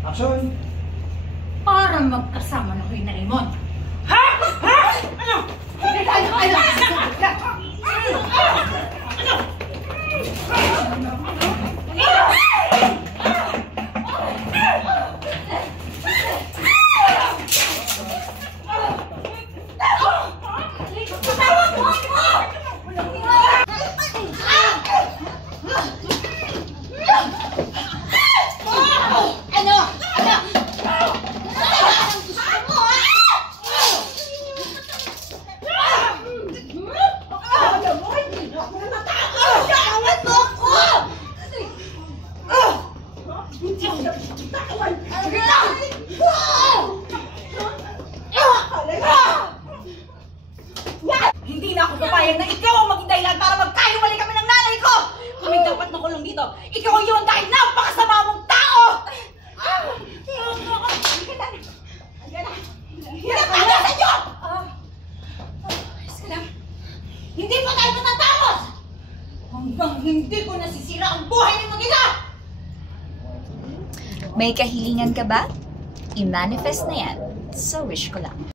Action! Para magkasama na kayo na Raymond. Ha? Ha? Ano? Hindi na ako papayag na ikaw ang maging dahilan para magkaiwalay kami ng nanay ko! Kami dapat makulong dito. Ikaw ang yun dahil napakasama mong tao! Hinapagasan nyo! Ayos ka lang. Hindi pa tayo matatapos! Hanggang hindi ko nasisira ang buhay ng mag-ina! May kahilingan ka ba? I-manifest na yan sa wish ko lang.